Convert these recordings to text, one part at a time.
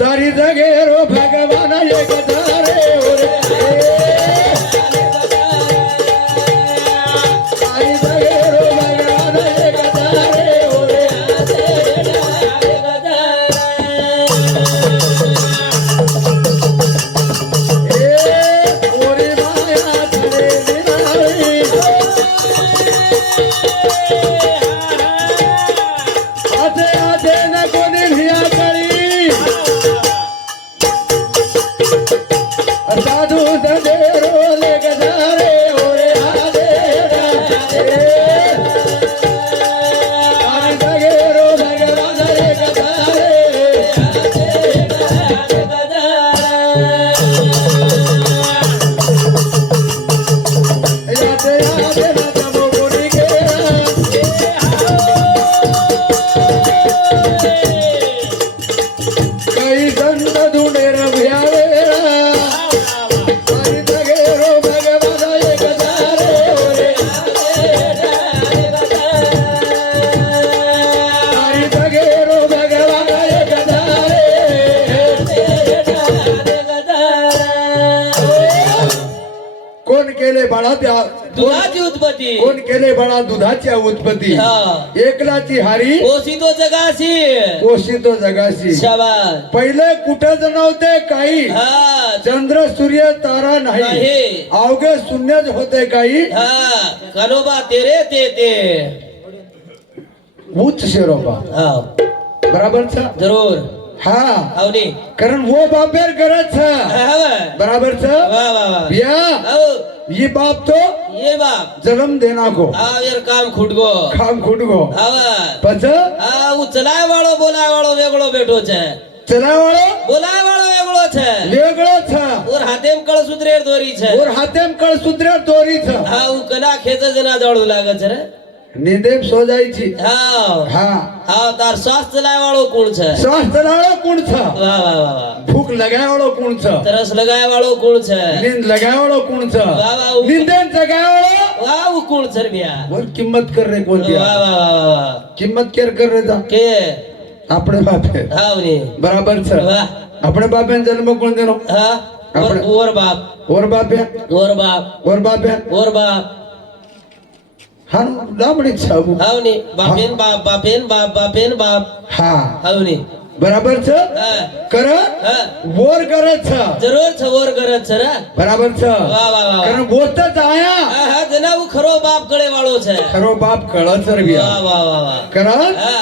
सारी जगेरो भगवान एक धारे ओरे सारी जगेरो भगवान एक धारे ओरे ओरे माया करे दिनारी आते आते न कोणी भिया करी साधू दजेरो ले गजारे ओरे आदे आदे दगेरो भगवान रे गजारे आते आते न तमो कोणी गेरा कई संत ढूंढे रभियावे सारी जगेरो भगवान एक धारे ओरे सारी जगेरो भगवान एक धारे कोण केले बाळा त्या दुधाची उत्पत्ती कोण केले बाळा दुधाच्या उत्पत्ती हा. एकलाची हारी ओसितो जगासी पोषितो जगाशी शाबास पहिले कुठंच नव्हते काही हा चंद्र सूर्य तारा नाही नाही. अवघे शून्यच होते काही हा कनोबा तेरे ते उच्च शिरोबा हा बराबर छ जरूर हा अवनी कारण वो बापेर करत छ हा बराबर छ वाह वाह वाह बिया आओ ये बाप तो ये बाप जन्म देना को आवेर काम खुटगो काम खुटगो आवा पछ આ ઉચલાય વાળો બોલાય વાળો વેગળો બેઠો છે ચલાવાળો બોલાય વાળો વેગળો છે વેગળો छ ઓર હાથેમ કળસૂત્રેર દોરી છે और हाथेम कळसूत्र दोरी छ હા હું કના ખેત જના જાળું લાગે છે રે નિદેમ સો જાય છી હા હા હા તાર શ્વાસ ચલાય વાળો કોણ છે શ્વાસ ચલાવાળો કોણ छ વાહ વાહ વાહ વાહ ભૂખ લગાવાળો કોણ छ તરસ લગાય વાળો કોણ છે નીંદ લગાવાળો કોણ छ વાહ વાહ નિંદેન જગાવાળો વાહ હું કોણ છે રે બ્યા बोल किंमत कर रे कोण વાહ વાહ વાહ વાહ किंमत केर कर रे ता કે આપણે બાપે હા ઉની બરાબર છે વાહ આપણે બાપે જન્મ કોણ દેનો હા આપણે- ઓર બાપ ઓર બાપે ઓર બાપ ઓર બાપે ઓર બાપ હા લામડી છે આવું. હાવની બાપેન બાપ બાપેન બાપ બાપેન બાપ હા હાવની બરાબર છે હા કર હા બોર કરે છે જરૂર છવોર કરત છે રે બરાબર છે વાહ વાહ વાહ કારણ બોત જ આયા હા હા જનાવું ખરો બાપ ગળે વાળો છે खरो बाप कळत सर बिया વાહ વાહ વાહ વાહ करण હા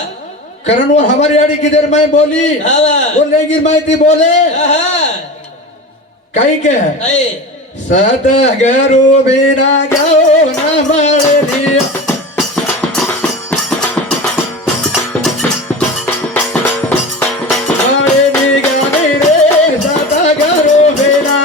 करण वो हमारी आड़ी किधर में बोली હા વાહ वो लेगी माहिती बोले હા હા काही के એ सत गरु बिना गाओ ना माळे दिया माळे नी गाणी रे सत गरु बिना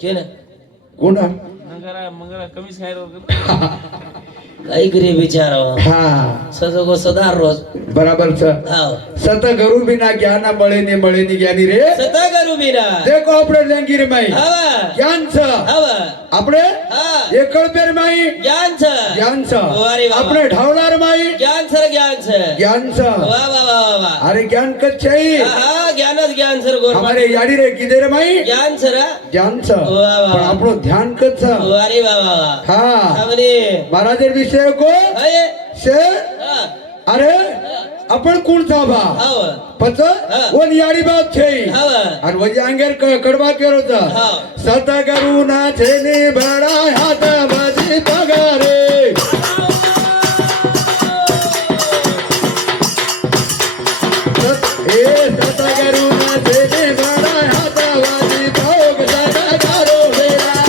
કેને કોના મંગળા કમીસ ખાયરો કઈ કરી બિચારો હા સસગો સદાર રોજ બરાબર છે આવ સત ગરુ બિના જ્ઞાન મળે ને જ્ઞાની રે સતા કરું બીરા દેખો આપણે લેંગીર માં આવા જ્ઞાન છે આવા આપણે હા એકળ પેર માં જ્ઞાન છે જ્ઞાન છે વારી વાહ. આપણે ઢાવલાર માં જ્ઞાન છે જ્ઞાન છે જ્ઞાન છે વાહ વાહ વાહ વાહ અરે જ્ઞાન કચ્છ છે હા હા જ્ઞાન જ જ્ઞાન છે ગોર हमारे याडी रे किधर में જ્ઞાન છે રા ज्ञान छ वाह, वाह. पण આપણો ध्यान कच्छ વારી વાહ વાહ વાહ હા આવની महाराज विषय को હે से હા अरे आपण कोण थांबा हाव पच हा. वन याडी बात છે हाव અને વજી આંગેર કડવા કેરો તા હા. સતગરુ ના છે ને બડા હાથ બાજી પગારે એ સતગરુ ના છે ને બડા હાથ બાજી ભોગ સતગરુ વેરા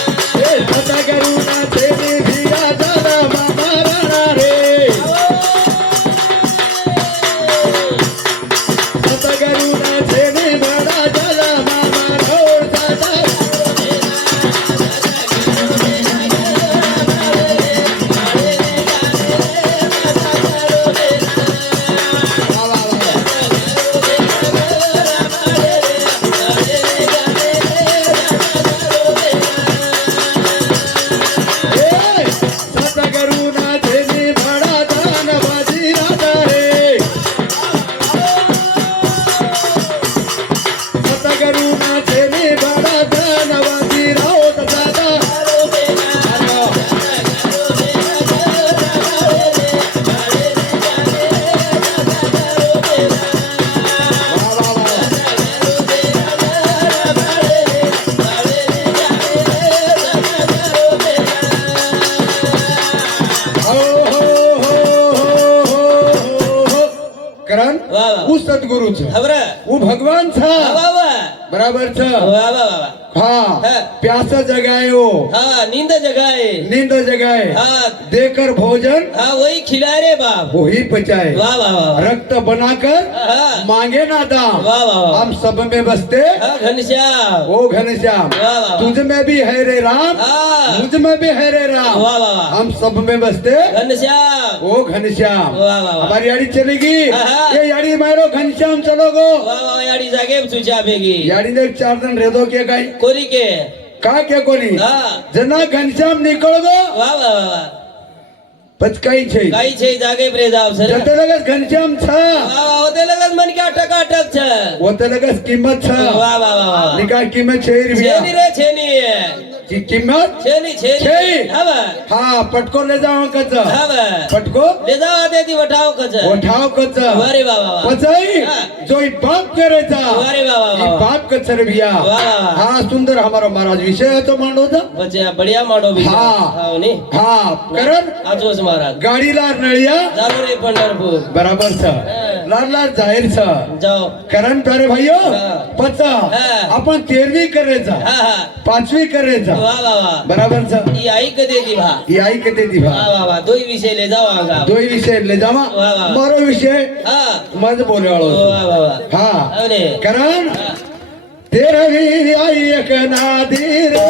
સતગરુ ના છે ને ભિયા દાદા મામા રાણા રે સતગરુ ના છે ને બડા દાદા મામા રોડ દાદા સતગરુ ના છે ને બડા દાન બાજી રાજા રે સતગરુ ના છે ને બડા દાન બાજી રાવ દાદા કરણ વાહ, વાહ. હું સદગુરુ છું ખબર હું ભગવાન છે વાહ વાહ બરાબર છે વાહ વાહ વાહ હા હા. प्यासा जगायो हाँ नींद जगाए नींद जगाए हाँ देकर भोजन हाँ वही खिलाए रे बाप वही पचाए वाह वाह वाह रक्त बनाकर हाँ मांगे ना दाम वाह वाह वाह हम सब में बसते हाँ घनश्याम ओ घनश्याम वाह वाह तुझ में भी है रे राम हाँ मुझ में भी है रे राम वाह वाह वाह हम सब में बसते घनश्याम ओ घनश्याम वाह वाह वाह हमारी याड़ी चलेगी हाँ। ये याड़ी मारो घनश्याम चलोगो वाह वाह याडी जागे तुझ्या बेगी याड़ी ने 4 दिन रेदो के काई कोरी के का के कोनी हाँ जना घनश्याम निकल गो वाह वाह वाह वाह पचकाई छे काही છે જાગે પ્રે જાવ સર जते लगस घनश्याम छ વાહ વાહ ઓતે લગન મન કે ટકાટક છે ओते लगस कीमत छ વાહ વાહ વાહ વાહ निका कीमत 6 છેની रुपया રે છેની की कीमत છેની છે. છેની હા બા हाँ पटको ले जाओ कच હા बा पटको ले जाओ देती वठाव कच उठाव कच वारे वाह वाह वाह पचाई हाँ. जो ई बाप करे था वारे वाह वाह ई वाह बाप का चरबिया वाह, वाह, वाह. हाँ सुंदर हमारा महाराज विषय है तो मांडो था बच्चे बढ़िया माडो भी हाँ. हाव नी हाँ करण आजोस महाराज गाड़ी लार नळिया जालो रे पंढरपूर बराबर छ लार लार जाहीर छ जाओ करण प्यारे भाइयो हाँ. पचा हाँ. आपण 13वी करायचा हा हा 5वी करायचा वाह वाह वाह बराबर छ ही आई कधी दी भा ही आई किती दिभा वाह वाह वाह दोई विषय ले जाओ आगा दोय विषय ले जावा वाह, वाह. मारो विषय हा मज बोले वाळो वाह वाह वाह हाँ अरे करण तेरवी आई एक नादी रे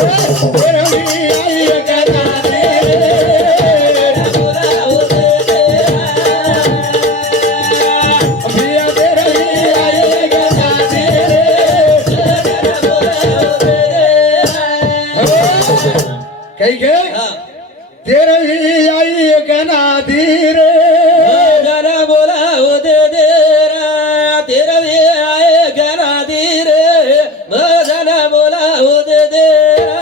तेरवी आई एक नादी भिया तेरवी आई एक नादी कई के तेरवी आई एक नादी रे गाना बोला हो दे दे रा तेरा भी आए गाना दे रे गाना बोला हो दे दे रा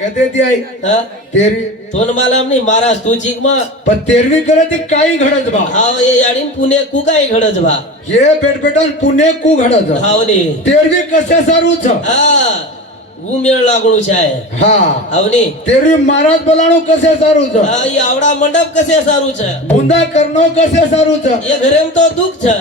कधी ती आई हा तेरवी तोन मला नाही महाराज तू चिक मा पण तेरवी करत ती काही घडत बा हाव ये याडीन पुणे कु काय घडच बा हे बेटबेटन पुणे कू घडत हाव नी तेरवी कसे सारूच हा उमेळ लागणू છે हा हाव नी तेरवी महाराज बोलाणो कसे सारूच હા ઈ આવડા મંડપ કસે સારું છે बुंदा करनो कसे सारूच એ ઘરેમ તો દુઃખ છે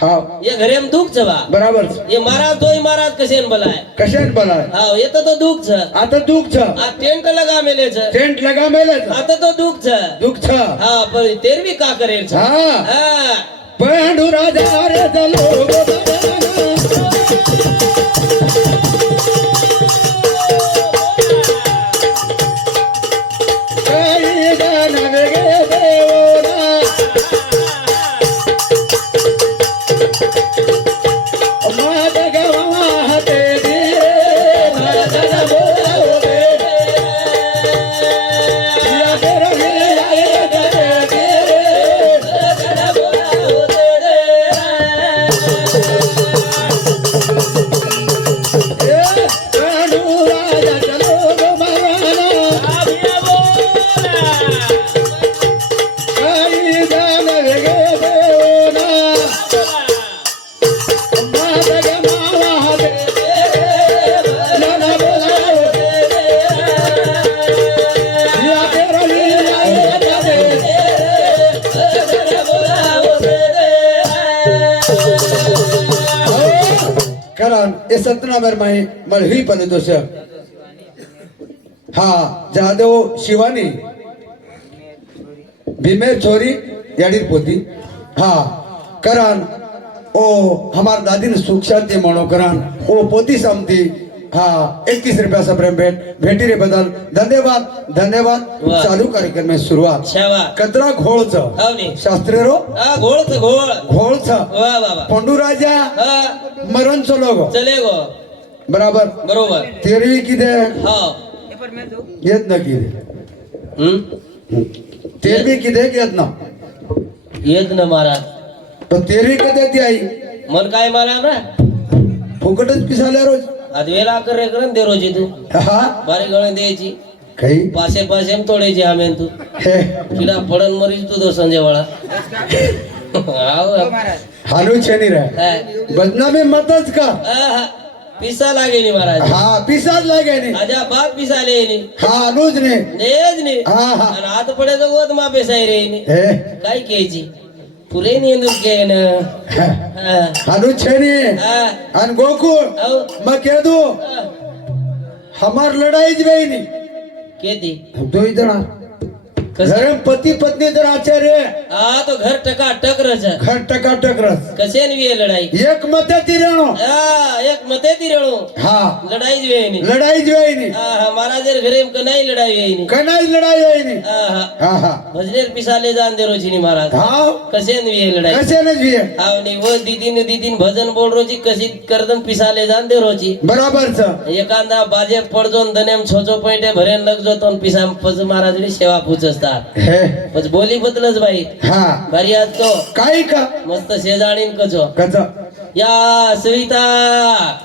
हा એ ઘરેમ દુઃખ છે બા बराबर એ महाराज તોય महाराज કસે ને બોલાય कशान बोलाय હા એ તો દુઃખ છે आता दुःख छ આ ટેન્ટ લગા મેલે છે टेंट लगा मेले આ તો દુઃખ છે दुःख छ હા પણ તેરવી કા કરે છે हा હા पंडू राजा रे चलो काही गाणं वेगळे देवना मावा ते धीरे भजन बोलाओ दे या तेरा आए गए धीरे भजन बोलाओ दे कानू राजा चलो गो महाराणा आभिया बोला काही जान वेगे देवना माता गे मावा दे भजन बोलाओ दे या तेरा आए गए भजन बोलाओ दे कारण એ સતનામેર માં મળવી પડે તો છે હા જાદવ શિવાની ભીમેર छोरी याडीर पोती हाँ करान ओ हमार दादी ने सुख शांति मनो करान ओ पोती समती हाँ 21 रुपया सब भेटी रे बदल धन्यवाद धन्यवाद वाह। चालू कार्यक्रम में शुरुआत शाबास कतरा घोळ छ हावनी शास्त्री रो आ घोळ घोळ छ वाह बाबा पंडू राजा हा मरण चलो चले गो बराबर बरोबर तेरी किदे हा येत न किदे तेरवी किदे येत ना येत ना महाराज तो तेरवी कधी ती आई मन काय मला ना फुकटच पिसाल्या रोज आज वेळा करे करन दे रोजी तू हा बारी गणे द्यायची काही पासे पासे तोडायची आमेन तू हे किडा पडन मरीच तू तो संजय वाळा हालू छेनी रे काय बदनामी मतच का आहा, पिसा लागे नी महाराज हा पिसाच लागे नी आजा बाप पिसा ले नी हा हालूच ने नेज नी हा हा आणि हात पडे तो गोद मा पेसाय रे नी हे काय केजी पुरे नेंदून के न हालू छेनी हा अन गोकुळ औ मैं कह दू हमार लड़ाई ज गई नी केती दो जना कसं घर पति पत्नी जर आचार्य हा तो घर टका टक रच घर टकाटक रस कसे नी वे लढाई एक मते तिरणो हा एक मते ती रेणू हा लढाई ज वे नी लड़ाई ज गई नी हा महाराजेर घरे कनाई लढाई वे नी कनाई लड़ाई गई नी हा हा हा भजनेर पिसाले जान दे रोजी नी महाराज हाँ कसे नी वे लढाई कैसे न जिए हाव नी वो दीदीन भजन बोल रोजी कशी करदन पिसाले जान दे रोजी बराबर छ एखादा बाजे पडजो न दनेम छोचो पॉइंटे भरेन लगजो तो पिसा पज महाराजनी सेवा पूछसतात हे पज बोली बदलच बाई हा भारी आज तो काही का मस्त शेजाणीन कचो कच या सविता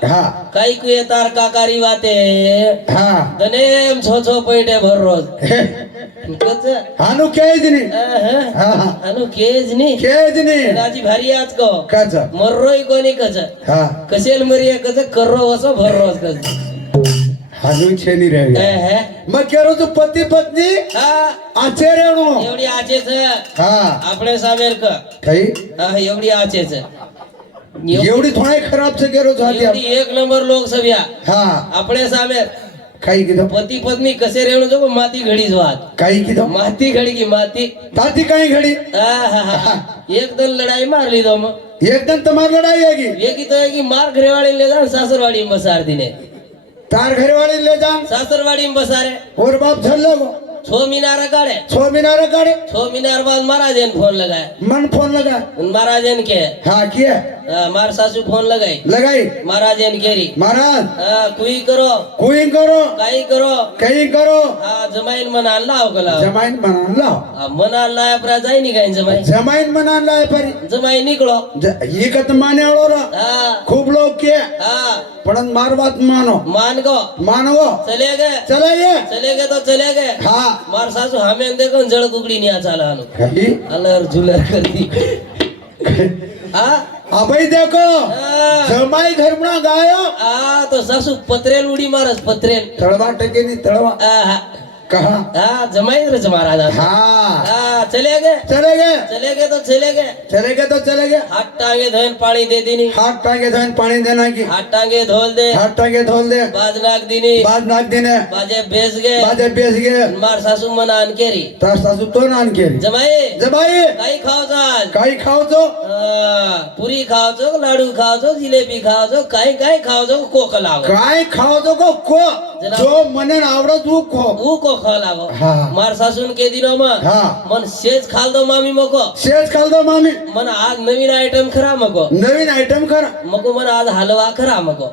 हा काही कुये तार काकारी वाते हा दनेम छो पॉइंटे भर रोज हे कच हानु केज नी हा हा अनु केज नी केज नी राजी भारी आज को कच मर्रोय कोणी कच हा कसेल मरिया कच कर्रो वसो भर रोज कच हानु छेनी रे मैं कह रहा तो पति पत्नी हा आचार्य नो एवढी आचेच हा આપણે સામેર ક काही હા એવડી આચેच एवढी थोडी खराब से कह रहा एवढी एक नंबर लोक सभ्या हा આપણે સામેર काही किदो पती पत्नी कसे रेणू जो माती घडी वात काही किदो माती घडी की माती ताती काही घडी आहाहा. एक दल लढाई मार लीधो मग एकदम तुम्हारी लड़ाई होगी एकी तो है कि मार घरेवाड़ी ले जा सासरवाड़ी में बसार दिने तार घर वाले ले जा सासरवाड़ी में बसारे और बाप झल लगो 6 मीनार काढ़े 6 मीनार काढ़े 6 मीनार बाद महाराजे ने फोन लगाए मन फोन लगा महाराजे ने के हाँ किया मार सासू फोन लगाई लगाई महाराजे ने केरी महाराज कुई करो कोई करो काही करो कहीं करो हा जमाईन मना लाव कला जमाइन बना लाओ मना लाया प्रा जाई नहीं काही जमाई जमाइन बना लाए परी जमाई निकलो ये कत माने वालो रा हा खूब लोग के हा पड़न मार बात मानो मान गो मानो चले गए तो चले गए हाँ मार सासू हमें देखो जड़ कुकड़ी नहीं आचाला आनो कहीं अलर झुलर करती हाँ अबई देखो हाँ। जमाई घर में गायो तो सासू पत्रेल उड़ी मारस पत्रेल तड़वा टके नहीं तड़वा कहा जमाई रच महाराज हाँ चले गए चले गए तो चले गए तो चले गए हाथ टांगे धोन पानी दे दीनी हाथ टांगे धोन पानी देना की हाथ टांगे धोल दे हाथ टांगे धोल दे बाज नाक दीनी बाद नाक देने बाजे बेच गए बाजे बेच गए मार सासू मना अनकेरी तार सासू तो नान के जमाई जबाई काही खाओ चाल काही खाओ तो पुरी खाओ છો લાડુ ખાઓ છો જલેબી ખાઓ છો કાઈ કાઈ ખાઓ છો કોક લાવો काय खाओ तो को जो મને આવડે તું ખો હું કોક લાવો હા. માર સાસુન કે દિનોમાં હા મન સેજ ખાલ દો મામી મકો शेज खाल दो मामी मन आज नवीन आयटम खरा मको नवीन आयटम करा मको मन आज हलवा खरा मको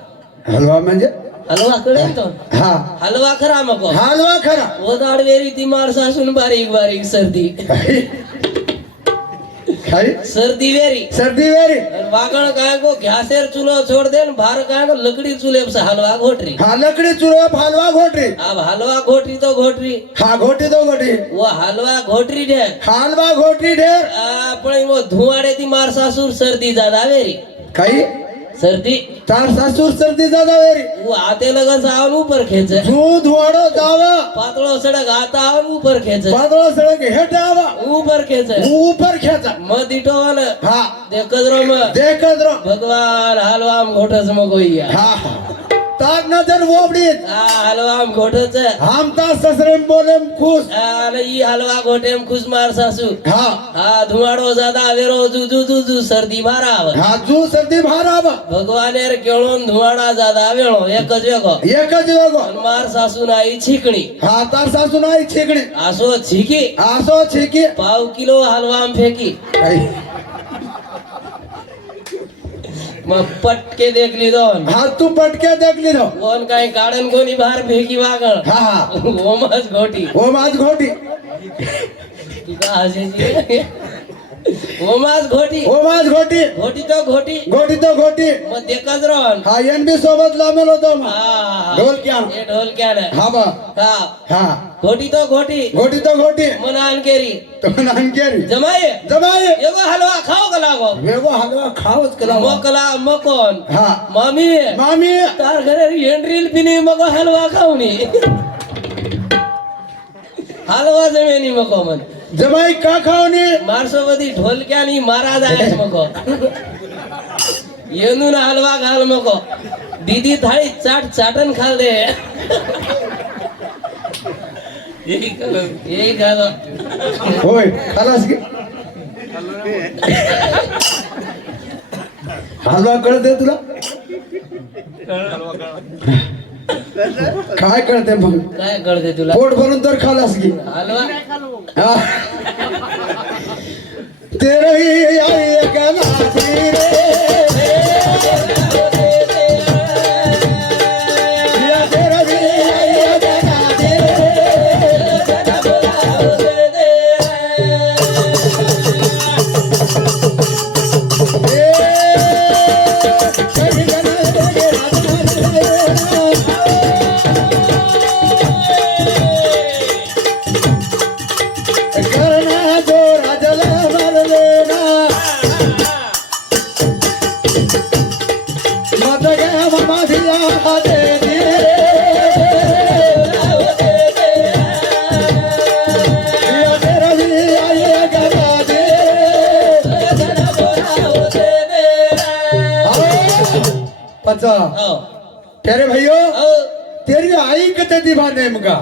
हलवा म्हणजे हलवा कळे तो हा हलवा खरा मको हलवा खरा ओदाड वेरी ती मार सासून बारीक बारीक सर्दी खाई सर्दी वेरी सर्दी वेरी और वागण काय को घासेर चूल्हो छोड़ दे न भार काय को लकड़ी चूल्हे से हलवा घोटरी हा लकड़ी चुरो हलवा घोटरी अब हलवा घोटरी तो घोटरी हा घोटी तो घोटी वो हलवा घोटरी ढे हलवा घोटी ढेर पण वो धुआड़े ती मार सासूर सर्दी ज्यादा वेरी खाई सर्दी तार सासूर सर्दी ज्यादा वेरी वो आते लगन सावन ऊपर खेचे दूध वाड़ो जावा पातळो सडक आता आवन ऊपर खेचे पातळो सड़क हेठ आवा ऊपर खेचे ऊपर खेचा मग दिटो वाल हा देखत रो मग देखत रो भगवान हलवाम घोटच मग होई हा तार नजर वोबडी हलवाम घोटच हम ता ससरे बोले खुश आणि ई हलवा घोटेम खुश मार सासू हा हा धुवाडो जादा वेरो जुजू जुजू सर्दी माराव हा जू सर्दी भार आवा भगवानेर केळून धुवाडा जादा वेळो एकच वेगो एकच वेगो आणि मार सासू नाही छिकणी हा तार सासू नाही छेकणे आसो छिकी आसो छेकी पाव किलो हलवाम फेकी खाई मग पटके देखली दोन हा तू पटके देखली रो कोण काय काढन कोणी बाहेर फेकी वागण हा हा ओमच घोटी ओ माझ घोटी तुका हसायची ओमास घोटी ओ माझ घोटी घोटी तो घोटी घोटी तो घोटी मग देखच रोहन हा एनबी सोबत लामेल होतो मग ढोलक्यान. हे ढोलक्यान हा बा हा हा घोटी तो घोटी घोटी तो घोटी मन आणकेरी तो नानकेरी जमाये जमाई एगो हलवा खाओ का लागो वेगो हलवा खावच कला मोकला मकोन हा मामी मामी तार घरे एंड्रील पिनी मको हलवा खावनी हलवा जमेनी मको मन जमाई का खावनी मारसोबती ढोलक्यानी मारा जायच मको येऊन हलवा घाल मको दीदी थाळी चाट चाटन खाल दे यही खाल होय खालास की हलवा कळते तुला काय कळते मग काय कळते तुला पोट भरून तर खालास की हलवा हा. तेरे ही आई गलाती रे या तेरे ही आई गलाती रे कभी गना दे करना जो राजला मर लेना मत गया मामा दिया दे दिए या तेरा भी आए गवा दे पचा तेरे भाइयों तेरी आई कते दिभा नेमका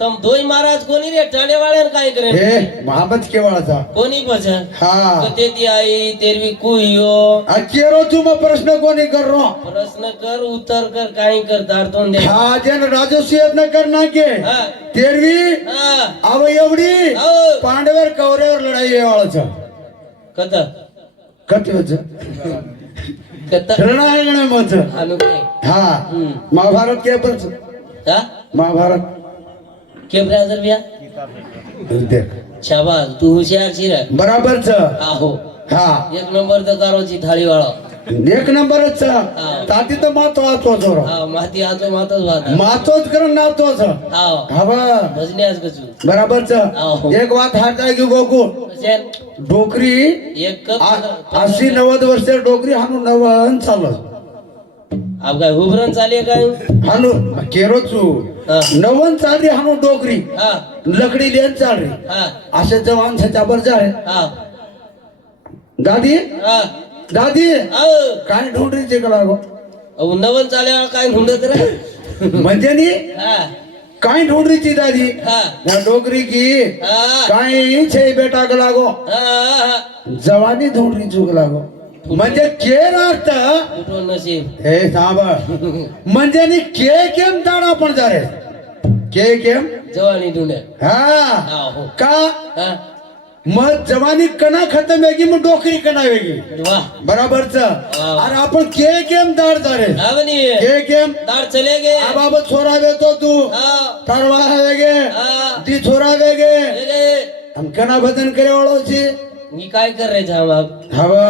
तम दोई महाराज कोणी रे टाणे वाळे काय करे हे महाबत केवळाचा कोणी पछ हा तो तेती आई तेरवी कुयो अकेरो तू मग प्रश्न कोणी कर रो प्रश्न कर उत्तर कर काही कर दारतोंड दे हा जन राजस्व न करना के हा तेरवी हा अव एवढी हो पांडवर कौरवर लढाई येवाळाचा कत कथवच कत रणांगण मत आनु काय हा महाभारत के पर हा महाभारत के ब्राजर बिया देख शाबास तू हुशार छी रे बराबरच आहो हा एक नंबर तर कारोची थाळी वाळो एक नंबरच ताती तर मातो आतो जोर हा माती आतो मातच वाता मातोच कर नातोच हाव हवा भजनी आज कचू बराबरच हो. एक वात हाता की गोकू कशेन डोकरी एक कप 80-90 वर्ष डोकरी हाणू नवन चालत अब काय उभरण चाले काय हाणू केरोचू हा. नवन चालरी हाणू डोकरी हा लकडी लेन चालरी हा असे जवान छापर जाय हा दादी हा दादी अहो काय ढोंडरीचे का लागो अहो नवन चाले काय हुंडत रे म्हणजे नी हा काय ढोंडरीची दादी हा या डोकरी की हा काय छे बेटा का लागो हा जवानी ढोंडरी चूक लागो म्हणजे केर अर्थ फुटवून नशीब हे सांभाळ म्हणजे नी के केम दाडा पण जा रे के केम जवानी ढूंढे हा हो का हा मग जवानी कणा खतम वेगळी मग डोकरी कणा वेगळी वाह बराबरच वा. अरे आपण के केम दाड जा रे आवनी के केम दार चले गए बाबा छोरा वेतो तू हाँ तारवा वेगे हाँ ती छोरा वेगे ले गए हम कणा भजन करे वळोची ये काय कर रहे थे हम आप हवा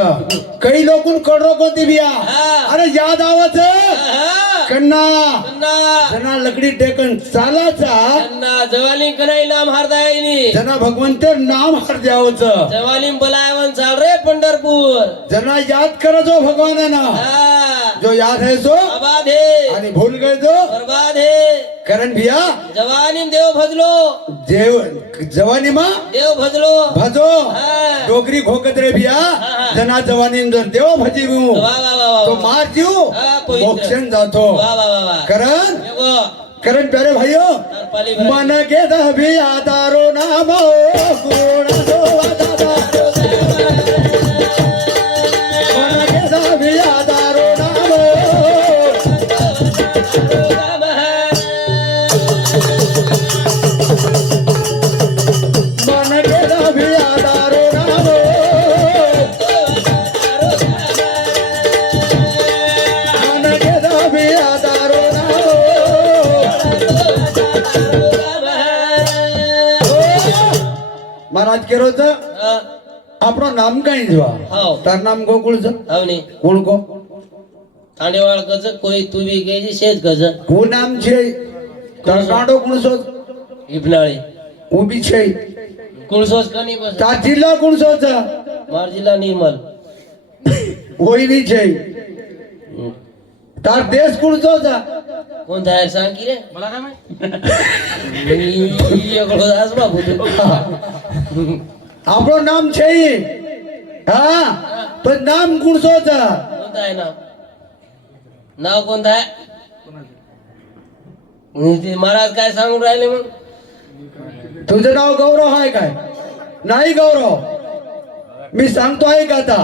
काही लोकून कडरो कोणती बिया हा. अरे याद आवच हाँ कन्ना अन्ना जना लकडी टेकन चालाचा अन्ना जवानी कनाई नाम हारदा है नी जना भगवंत नाम हर द्यावच जवानी बोलावन चाल रे पंढरपूर जना याद करो जो भगवान है ना हाँ जो याद है सो आबाद है आणि भूल गए जो बर्बाद है करण भिया जवानी में देव भजलो देव जवानी मा देव भजलो भजो हाँ डोकरी खोकत रे भिया हा. जना जवानी जर देव भजी वाह वाह वाह वाह तो मार जीव हा, पवित्र. मोक्षण जातो वाह वाह वाह वाह करण देखो करण प्यारे भाइयों तार पाली भराई. मन के दभी आदारो नाम गुण दो दादारो मन के दभी आदारो नाम मन के दभी आदारो नाम मन के दभी आदारो नाम महाराज केरोच આપણો નામ કઈ જવા હાઉ. તાર નામ ગોકુળ છે આવની કોણ કો તાંડેવાળ કજ કોઈ તું બી ગઈ છે સેજ કજ હું નામ છે તાર કાંડો કુણસો ઇબનાળી હું બી છે કુણસોસ કની બસ તાર જિલ્લા કુણસો છે માર જિલ્લા નિર્મલ ઓય બી છે તાર દેશ કુણસો છે કોણ થાય સાંકી રે બોલા કામે ઈ એકલો દાસમાં ભૂતું આપણો નામ છે ઈ. હા પણ નામ કુણસો છે कोण आहे नाव कोणतं आहे ते महाराज काय सांगून राहिले मग तुझं नाव गौरव आहे काय नाही गौरव मी सांगतो आहे का आता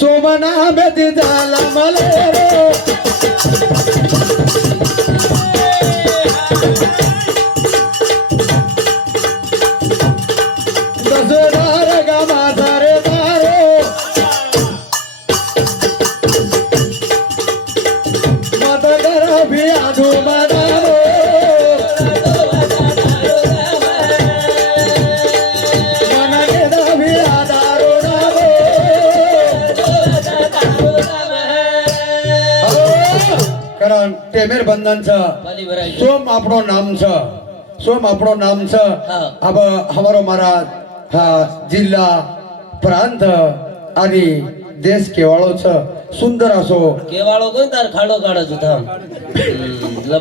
सोमना बेती झाला मला रे दसदार गा माझा रे तारो मत कर भी आधू मदारो मन के दभी आधारो नारो कारण टेमेर बंधनचं पाली भराई सोम આપણો નામ છે સોમ આપણો નામ છે હા. अब हमारो महाराज हा जिल्हा प्रांत आणि देश केवाळो છે सुंदर असो केवाळो कोण तार खाडो काढत होता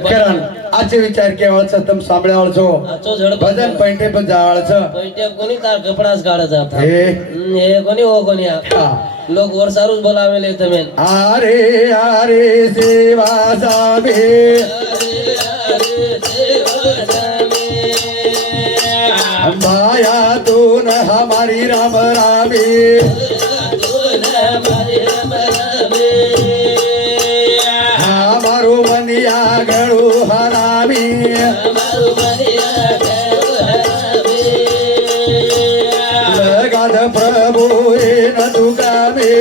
कारण आजचे विचार केवाळचं तम सांभळावळ છો आचो झड भजन पैंटे पण जावळ છે पैटे कोणी तार कपडाच काढत होता हे हे कोणी हो कोणी हा. लोक वर सारूच बोलावेले તમે आरे आरे सेवा साबे मायातून हमारी राम रामे हमारो मनिया गळू हरामी लगाद प्रभु न तुकामे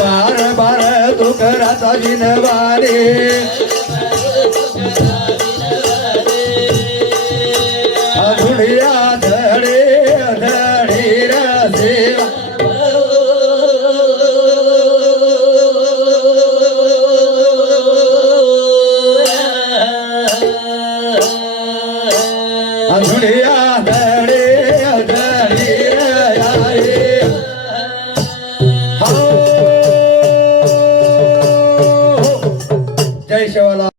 बार बार तुकराचा विनवाने अधुडिया धडे धडी रसेवा अधुडिया धडे